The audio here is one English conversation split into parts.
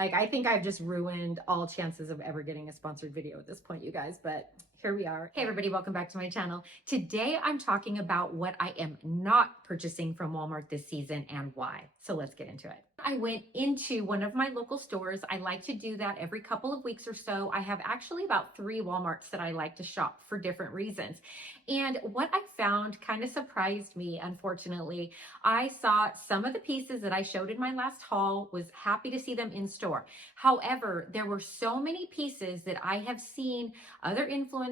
Like, I think I've just ruined all chances of ever getting a sponsored video at this point, you guys, but here we are. Hey everybody, welcome back to my channel. Today I'm talking about what I am not purchasing from Walmart this season and why. So let's get into it. I went into one of my local stores. I like to do that every couple of weeks or so. I have actually about 3 Walmarts that I like to shop for different reasons. And what I found kind of surprised me, unfortunately. I saw some of the pieces that I showed in my last haul, was happy to see them in store. However, there were so many pieces that I have seen other influencers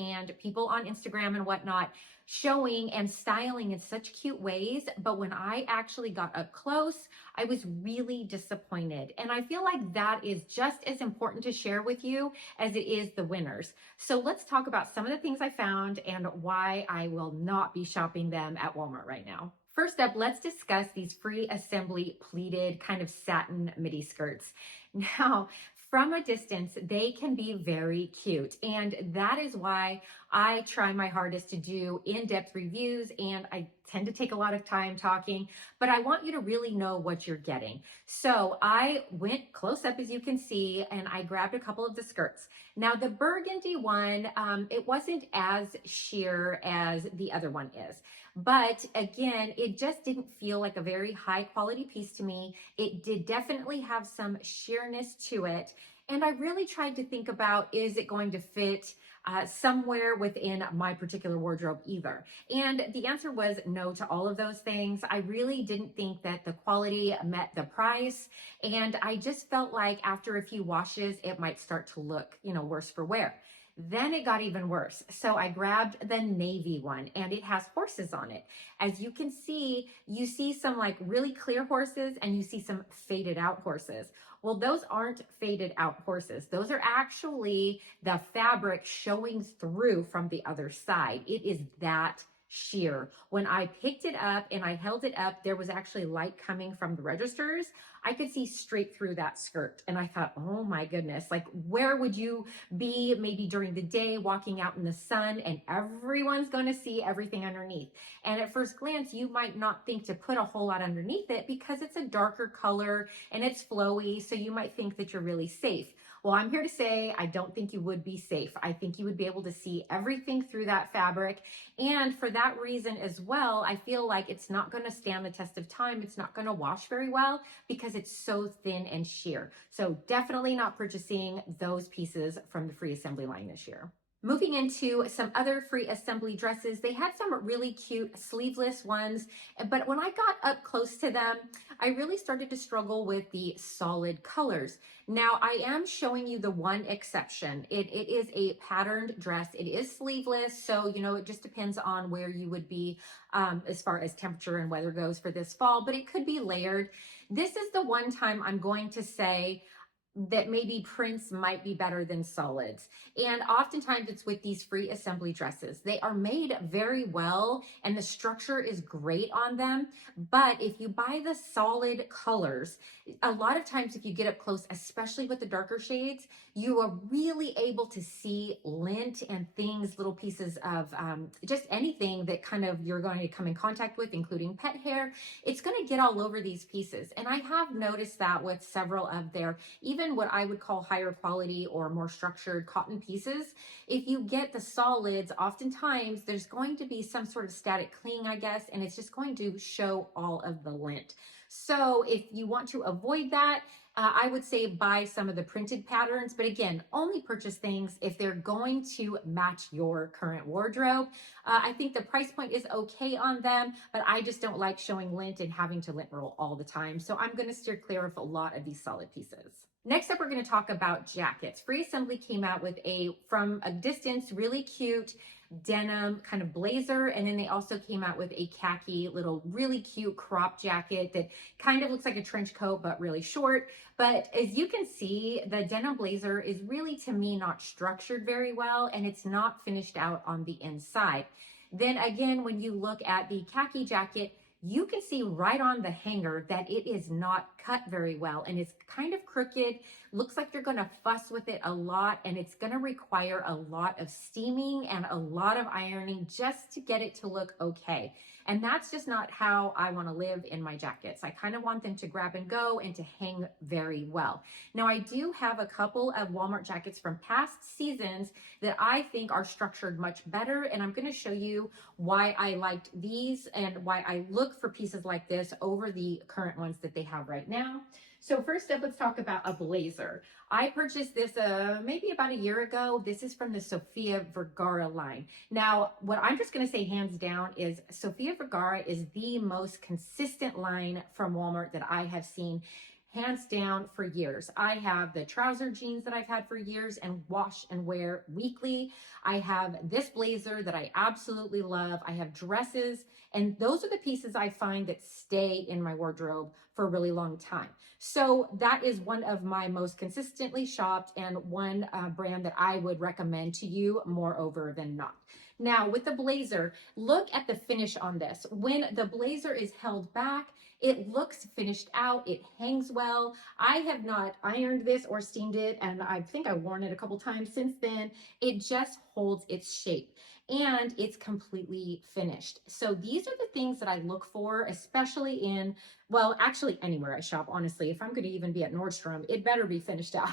and people on Instagram and whatnot showing and styling in such cute ways. But when I actually got up close, I was really disappointed. And I feel like that is just as important to share with you as it is the winners. So let's talk about some of the things I found and why I will not be shopping them at Walmart right now. First up, let's discuss these free assembly pleated kind of satin midi skirts. Now, from a distance, they can be very cute. And that is why I try my hardest to do in-depth reviews, and I tend to take a lot of time talking, but I want you to really know what you're getting. So I went close up, as you can see, and I grabbed a couple of the skirts. Now the burgundy one, it wasn't as sheer as the other one is. But again, it just didn't feel like a very high quality piece to me. It did definitely have some sheerness to it. And I really tried to think about, is it going to fit somewhere within my particular wardrobe either? And the answer was no to all of those things. I really didn't think that the quality met the price. And I just felt like after a few washes, it might start to look, worse for wear. Then it got even worse. So I grabbed the navy one, and it has horses on it. As you can see, you see some like really clear horses and you see some faded out horses. Well, those aren't faded out horses. Those are actually the fabric showing through from the other side. It is that sheer. When I picked it up and I held it up, there was actually light coming from the registers. I could see straight through that skirt. And I thought, oh my goodness, like where would you be maybe during the day walking out in the sun and everyone's going to see everything underneath? And at first glance, you might not think to put a whole lot underneath it because it's a darker color and it's flowy. So you might think that you're really safe. Well, I'm here to say I don't think you would be safe. I think you would be able to see everything through that fabric. And for that reason as well, I feel like it's not going to stand the test of time. It's not going to wash very well because it's so thin and sheer. So definitely not purchasing those pieces from the free assembly line this year. Moving into some other free assembly dresses, they had some really cute sleeveless ones, but when I got up close to them, I really started to struggle with the solid colors. Now, I am showing you the one exception. It is a patterned dress. It is sleeveless, so, it just depends on where you would be as far as temperature and weather goes for this fall, but it could be layered. This is the one time I'm going to say that maybe prints might be better than solids. And oftentimes it's with these free assembly dresses. They are made very well and the structure is great on them. But if you buy the solid colors, a lot of times if you get up close, especially with the darker shades, you are really able to see lint and things, little pieces of just anything that kind of you're going to come in contact with, including pet hair. It's going to get all over these pieces. And I have noticed that with several of their, even what I would call higher quality or more structured cotton pieces. If you get the solids, oftentimes there's going to be some sort of static cling, I guess, and it's just going to show all of the lint. So if you want to avoid that, I would say buy some of the printed patterns, but again, only purchase things if they're going to match your current wardrobe. I think the price point is okay on them, but I just don't like showing lint and having to lint roll all the time. So I'm going to steer clear of a lot of these solid pieces. Next up, we're going to talk about jackets. Free Assembly came out with from a distance, really cute denim kind of blazer. And then they also came out with a khaki little really cute crop jacket that kind of looks like a trench coat, but really short. But as you can see, the denim blazer is really, to me, not structured very well, and it's not finished out on the inside. Then again, when you look at the khaki jacket, you can see right on the hanger that it is not cut very well and it's kind of crooked. Looks like you're going to fuss with it a lot, and it's going to require a lot of steaming and a lot of ironing just to get it to look okay. And that's just not how I want to live in my jackets. I kind of want them to grab and go and to hang very well. Now, I do have a couple of Walmart jackets from past seasons that I think are structured much better, and I'm going to show you why I liked these and why I look for pieces like this over the current ones that they have right now. So first up, let's talk about a blazer. I purchased this maybe about a year ago. This is from the Sofia Vergara line. Now, what I'm just going to say hands down is Sofia Vergara is the most consistent line from Walmart that I have seen, hands down, for years. I have the trouser jeans that I've had for years and wash and wear weekly. I have this blazer that I absolutely love. I have dresses, and those are the pieces I find that stay in my wardrobe for a really long time. So that is one of my most consistently shopped and one brand that I would recommend to you more over than not. Now, with the blazer, look at the finish on this. When the blazer is held back, it looks finished out. It hangs well. I have not ironed this or steamed it, and I think I've worn it a couple times since then. It just holds its shape and it's completely finished. So these are the things that I look for, especially in, well, actually anywhere I shop, honestly. If I'm going to even be at Nordstrom, it better be finished out.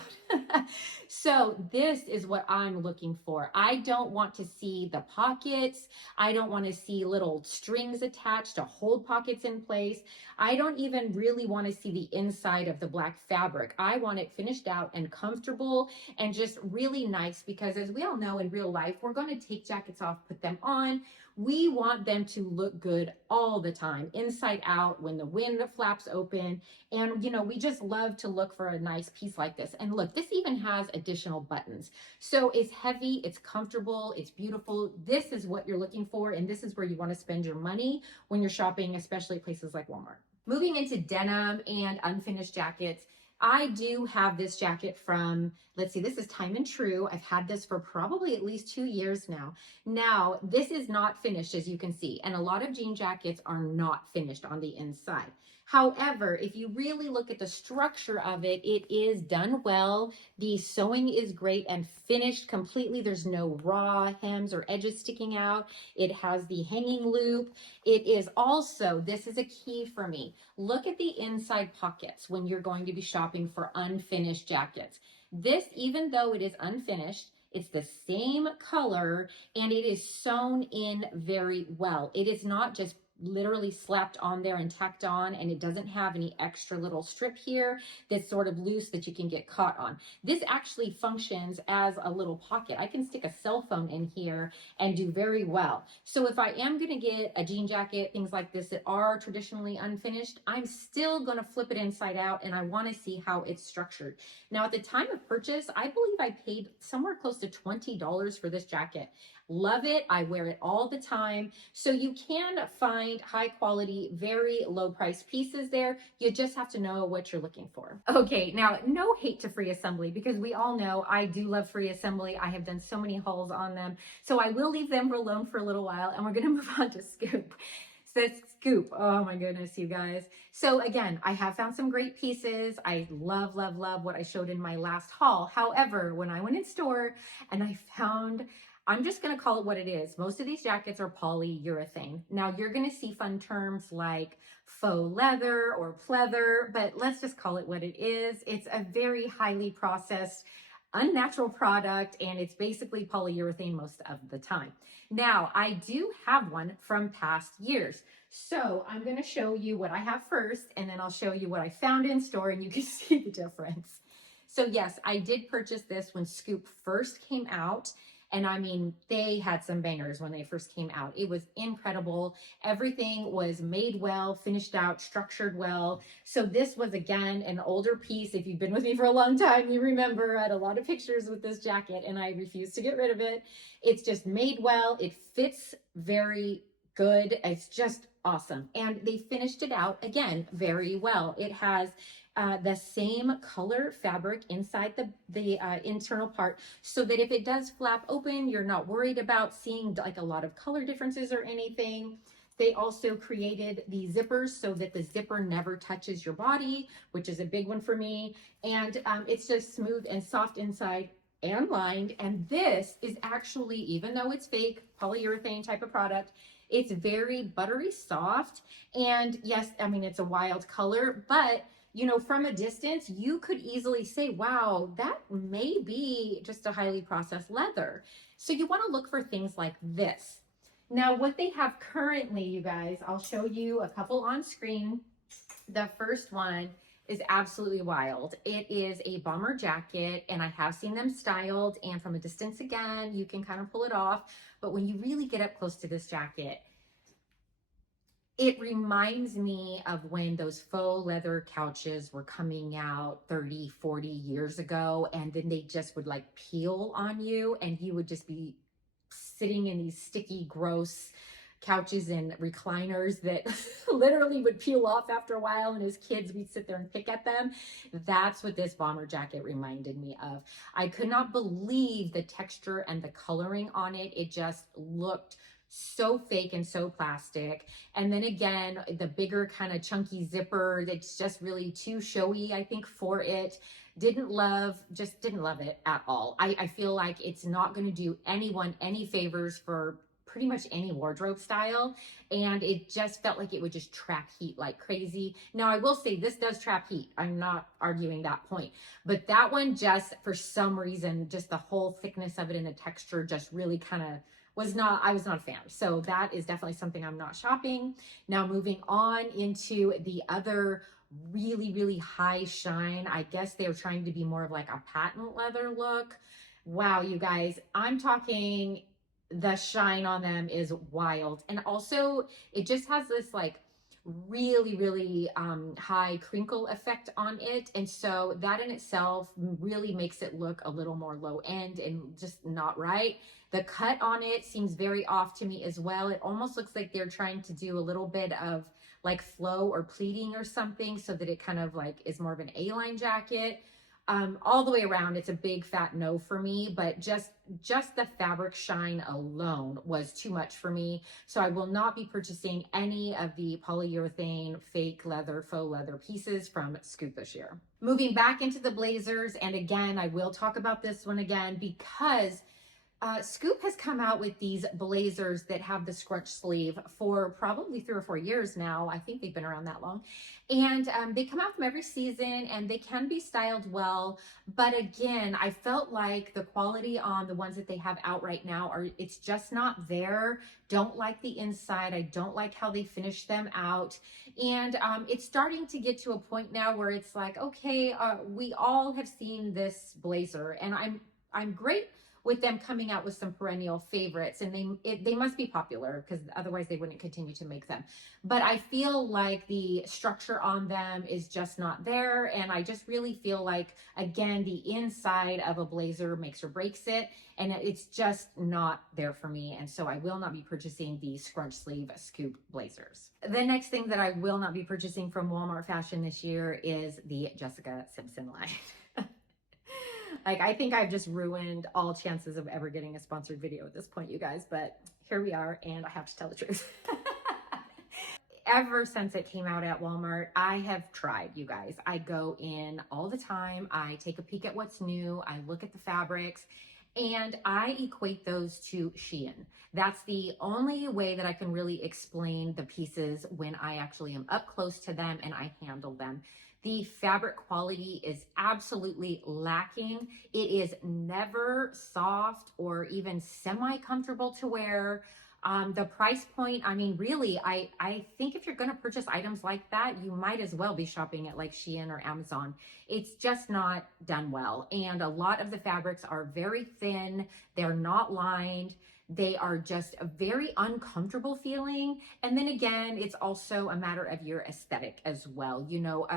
So this is what I'm looking for. I don't want to see the pockets. I don't want to see little strings attached to hold pockets in place. I don't even really want to see the inside of the black fabric. I want it finished out and comfortable and just really nice, because as we all know, in real life, we're going to take jackets off, put them on. We want them to look good all the time, inside out, when the wind flaps open. And, you know, we just love to look for a nice piece like this. And look, this even has additional buttons. So it's heavy, it's comfortable, it's beautiful. This is what you're looking for, and this is where you want to spend your money when you're shopping, especially places like Walmart. Moving into denim and unfinished jackets, I do have this jacket from, let's see, this is Time and True. I've had this for probably at least 2 years now. Now, this is not finished, as you can see, and a lot of jean jackets are not finished on the inside. However, if you really look at the structure of it, it is done well. The sewing is great and finished completely. There's no raw hems or edges sticking out. It has the hanging loop. It is also, this is a key for me, look at the inside pockets when you're going to be shopping for unfinished jackets. This, even though it is unfinished, it's the same color and it is sewn in very well. It is not just literally slapped on there and tacked on, and it doesn't have any extra little strip here that's sort of loose that you can get caught on. This actually functions as a little pocket. I can stick a cell phone in here and do very well. So if I am going to get a jean jacket, things like this that are traditionally unfinished, I'm still going to flip it inside out, and I want to see how it's structured. Now, at the time of purchase, I believe I paid somewhere close to $20 for this jacket. Love it. I wear it all the time. So you can find high quality, very low price pieces there. You just have to know what you're looking for. Okay, now no hate to Free Assembly, because we all know I do love Free Assembly. I have done so many hauls on them. So I will leave them alone for a little while, and we're going to move on to Scoop. So Scoop, oh my goodness, you guys. So again, I have found some great pieces. I love, love, love what I showed in my last haul. However, when I went in store and I found, I'm just going to call it what it is. Most of these jackets are polyurethane. Now, you're going to see fun terms like faux leather or pleather, but let's just call it what it is. It's a very highly processed, unnatural product, and it's basically polyurethane most of the time. Now, I do have one from past years. So I'm going to show you what I have first, and then I'll show you what I found in store, and you can see the difference. So yes, I did purchase this when Scoop first came out. And I mean, they had some bangers when they first came out. It was incredible. Everything was made well, finished out, structured well. So this was, again, an older piece. If you've been with me for a long time, you remember I had a lot of pictures with this jacket and I refused to get rid of it. It's just made well. It fits very good. It's just awesome. And they finished it out, again, very well. It has the same color fabric inside the internal part, so that if it does flap open, you're not worried about seeing like a lot of color differences or anything. They also created the zippers so that the zipper never touches your body, which is a big one for me. And it's just smooth and soft inside and lined. And this is actually, even though it's fake polyurethane type of product, it's very buttery soft. And yes, I mean, it's a wild color, but you know, from a distance, you could easily say, wow, that may be just a highly processed leather. So you want to look for things like this. Now, what they have currently, you guys, I'll show you a couple on screen. The first one is absolutely wild. It is a bomber jacket, and I have seen them styled, and from a distance, again, you can kind of pull it off. But when you really get up close to this jacket, it reminds me of when those faux leather couches were coming out 30, 40 years ago, and then they just would like peel on you, and you would just be sitting in these sticky, gross couches and recliners that literally would peel off after a while, and as kids we'd sit there and pick at them. That's what this bomber jacket reminded me of. I could not believe the texture and the coloring on it. It just looked so fake and so plastic. And then again, the bigger kind of chunky zipper that's just really too showy, I think, for it. Just didn't love it at all. I feel like it's not going to do anyone any favors for pretty much any wardrobe style, and it just felt like it would just trap heat like crazy. Now, I will say this does trap heat. I'm not arguing that point, but that one just, for some reason, just the whole thickness of it and the texture just really kind of I was not a fan. So that is definitely something I'm not shopping. Now, moving on into the other really, really high shine. I guess they were trying to be more of like a patent leather look. Wow, you guys, I'm talking, the shine on them is wild. And also it just has this like really, really high crinkle effect on it. And so that in itself really makes it look a little more low end and just not right. The cut on it seems very off to me as well. It almost looks like they're trying to do a little bit of like flow or pleating or something so that it kind of like is more of an A-line jacket. All the way around, it's a big fat no for me, but just the fabric shine alone was too much for me. So I will not be purchasing any of the polyurethane fake leather, faux leather pieces from Scoop this year. Moving back into the blazers, and again, I will talk about this one again because Scoop has come out with these blazers that have the scrunch sleeve for probably 3 or 4 years now. I think they've been around that long. And they come out from every season, and they can be styled well. But again, I felt like the quality on the ones that they have out right now it's just not there. Don't like the inside. I don't like how they finish them out. And it's starting to get to a point now where it's like, okay, we all have seen this blazer, and I'm great with them coming out with some perennial favorites, and they must be popular because otherwise they wouldn't continue to make them. But I feel like the structure on them is just not there, and I just really feel like, again, the inside of a blazer makes or breaks it, and it's just not there for me. And so I will not be purchasing the scrunch sleeve Scoop blazers. The next thing that I will not be purchasing from Walmart Fashion this year is the Jessica Simpson line. Like, I think I've just ruined all chances of ever getting a sponsored video at this point, you guys, but here we are, and I have to tell the truth. Ever since it came out at Walmart, I have tried, you guys. I go in all the time. I take a peek at what's new. I look at the fabrics, and I equate those to Shein. That's the only way that I can really explain the pieces when I actually am up close to them and I handle them. The fabric quality is absolutely lacking. It is never soft or even semi-comfortable to wear. The price point, I mean, really, I think if you're going to purchase items like that, you might as well be shopping at like Shein or Amazon. It's just not done well. And a lot of the fabrics are very thin. They're not lined. They are just a very uncomfortable feeling. And then again, it's also a matter of your aesthetic as well. You know,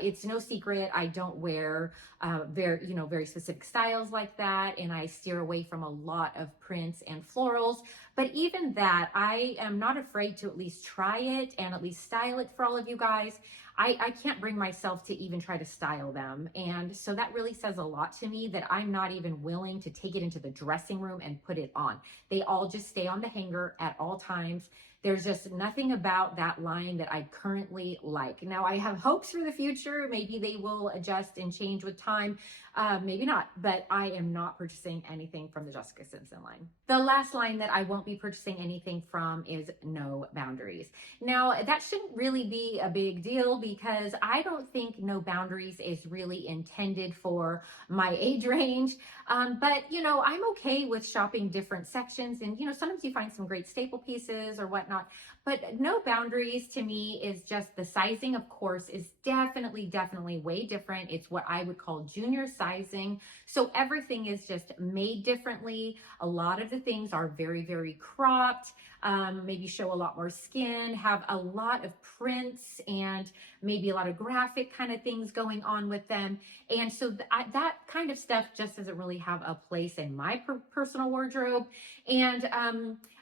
it's no secret I don't wear very specific styles like that, and I steer away from a lot of prints and florals. But even that, I am not afraid to at least try it and at least style it for all of you guys. I can't bring myself to even try to style them. And so that really says a lot to me that I'm not even willing to take it into the dressing room and put it on. They all just stay on the hanger at all times. There's just nothing about that line that I currently like. Now, I have hopes for the future. Maybe they will adjust and change with time. Maybe not, but I am not purchasing anything from the Jessica Simpson line. The last line that I won't be purchasing anything from is No Boundaries. Now, that shouldn't really be a big deal because I don't think No Boundaries is really intended for my age range. But, you know, I'm okay with shopping different sections, and, you know, sometimes you find some great staple pieces or whatnot. But No Boundaries to me is just the sizing, of course, is definitely way different. It's what I would call junior sizing. So everything is just made differently. A lot of the things are very cropped, maybe show a lot more skin, have a lot of prints and maybe a lot of graphic kind of things going on with them. And so that kind of stuff just doesn't really have a place in my personal wardrobe. And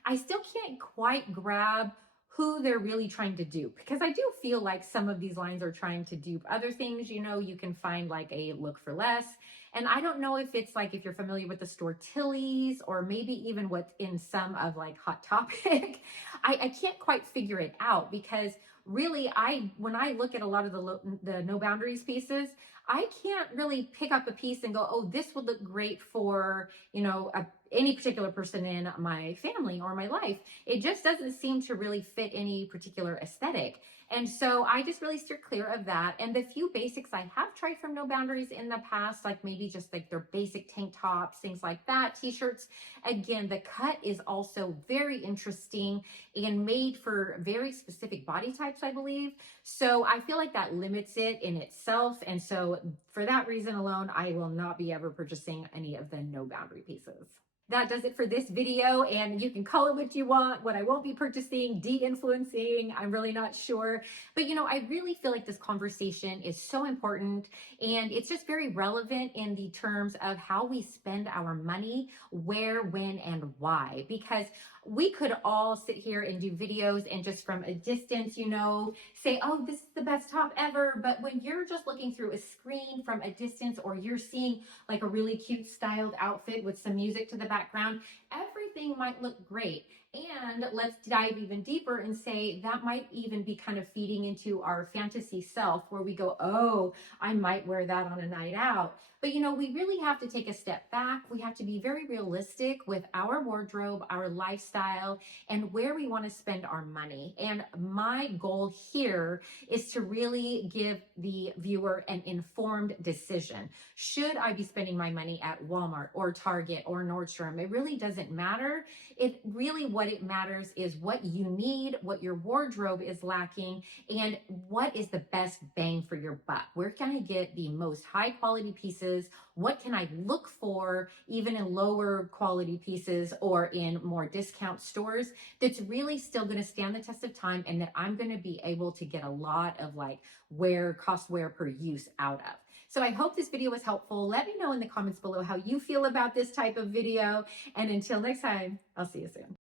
I still can't quite grab who they're really trying to dupe, because I do feel like some of these lines are trying to dupe other things. You know, you can find like a look for less. And I don't know if it's like, if you're familiar with the store Tilly's, or maybe even what's in some of like Hot Topic. I can't quite figure it out, because really when I look at a lot of the No Boundaries pieces, I can't really pick up a piece and go, oh, this would look great for, you know, any particular person in my family or my life. It just doesn't seem to really fit any particular aesthetic. And so I just really steer clear of that. And the few basics I have tried from No Boundaries in the past, like maybe just like their basic tank tops, things like that, t-shirts. Again, the cut is also very interesting and made for very specific body types, I believe. So I feel like that limits it in itself. And so for that reason alone, I will not be ever purchasing any of the No Boundary pieces. That does it for this video, and you can call it what you want. What I won't be purchasing, de-influencing, I'm really not sure. But you know, I really feel like this conversation is so important, and it's just very relevant in the terms of how we spend our money, where, when, and why. Because we could all sit here and do videos and just from a distance, you know, say, oh, this is the best top ever. But when you're just looking through a screen from a distance, or you're seeing like a really cute styled outfit with some music to the background, everything might look great. And let's dive even deeper and say that might even be kind of feeding into our fantasy self, where we go, oh, I might wear that on a night out. But you know, we really have to take a step back. We have to be very realistic with our wardrobe, our lifestyle, and where we want to spend our money. And my goal here is to really give the viewer an informed decision. Should I be spending my money at Walmart or Target or Nordstrom? It really doesn't matter. What it matters is what you need, what your wardrobe is lacking, and what is the best bang for your buck. Where can I get the most high quality pieces? What can I look for even in lower quality pieces or in more discount stores that's really still going to stand the test of time, and that I'm going to be able to get a lot of like cost wear per use out of. So I hope this video was helpful. Let me know in the comments below how you feel about this type of video. And until next time, I'll see you soon.